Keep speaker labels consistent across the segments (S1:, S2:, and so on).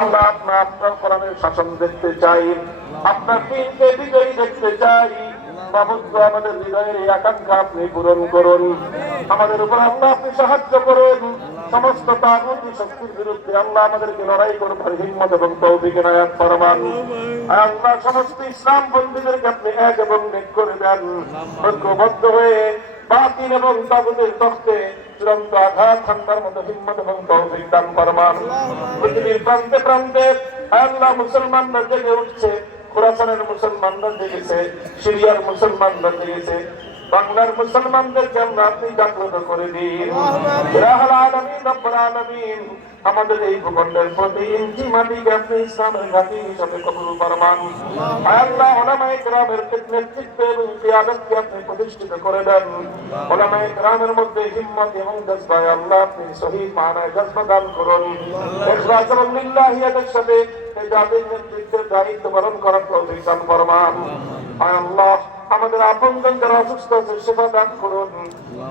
S1: আমরা আপনার কোরআনের শাসন দেখতে চাই। আপনার দিনকে বিজয়ী দেখতে চাই। সমস্ত বিরুদ্ধে আল্লাহ আমাদেরকে লড়াই করবার হিম্মত এবং আপনি এক এবং করে দেন। ঐক্যবদ্ধ হয়ে বাতিল এবং তাগুতের তখতে চূড়ান্ত আঘাত হানবার মতো হিম্মত এবং তৌফিক দান ফরমান পৃথিবীর প্রান্তে প্রান্তে আল্লাহ মুসলমানরা জেগে উঠছে খোরাসানের মুসলমানরা জেগেছে সিরিয়ার মুসলমানরা জেগেছে বাংলার মুসলমানদেরকে আমরা আপনি জাগ্রত করে দিন রব্বুল আলামিন আমাদের এই ভূখণ্ডের প্রতি ইঞ্চি মালিক আপনি ইসলামের ঘাটি হিসাবে কবুল করবান আল্লাহ। ওলামায়ে কেরামের নেতৃত্বে এবং কিয়াদতকে আপনি প্রতিষ্ঠিত করে দেন? ওলামায়ে কেরামের মধ্যে হিম্মত এবং জজবায় আল্লাহ আপনি শহীদ মানায় জজবা দান করুন ইখলাস এবং লিল্লাহিয়াতের সাথে এই জাতির নেতৃত্বের দায়িত্ব পালন করার তৌফিক দান ফরমান আয় আল্লাহ আমাদের আপনজন যারা অসুস্থ আছে সেবা দান করুন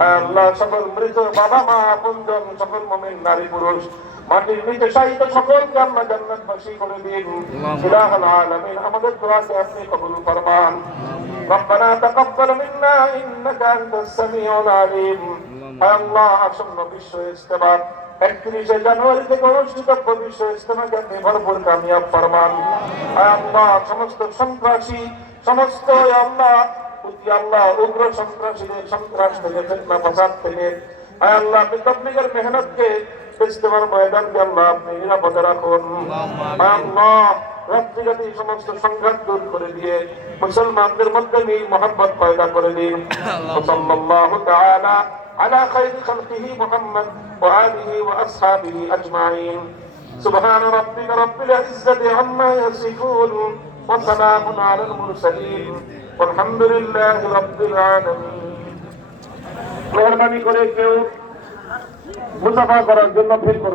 S1: আয় আল্লাহ সকল মৃত বাবা মা আপনজন সকল মমিন নারী পুরুষ মাটির নিচে শাহিত সকলকে আল্লাহ জান্নাতবাসী করে দিন ইলাহুল আলামিন আমাদের দোয়াকে আপনি কবুল ফরমান ربنا تقبل منا انك انت السميع العليم আয় আল্লাহ আসন্ন বিশ্ব ইজতেমা একত্রিশে জানুয়ারি থেকে অনুষ্ঠিত বিশ্ব ইজতেমাকে আপনি ভরপুর কামিয়াব ফরমান। আল্লাহ সমস্ত সন্ত্রাসী সমস্ত আল্লাহ প্রতি আল্লাহ উগ্র সন্ত্রাসীদের সন্ত্রাস থেকে ফেতনা ফাসাদ থেকে। আয় আল্লাহ আপনি তবলিগের মেহনতকে ইজতেমার ময়দানকে আল্লাহ আপনি নিরাপদে রাখুন। আয় আল্লাহ রাত্রিঘাতে এই সমস্ত সংঘাত দূর করে দিয়ে মুসলমানদের মধ্যে এই মোহাম্মত পয়দা করে দিন। সাল্লাল্লাহু তাআলা على خير خلقه محمد وآله وأصحابه أجمعين سبحان ربك رب العزة عما يصفون وسلام على المرسلين والحمد لله رب العالمين মেহরবানি করে কেউ মুসাফা করার জন্য ফির করুন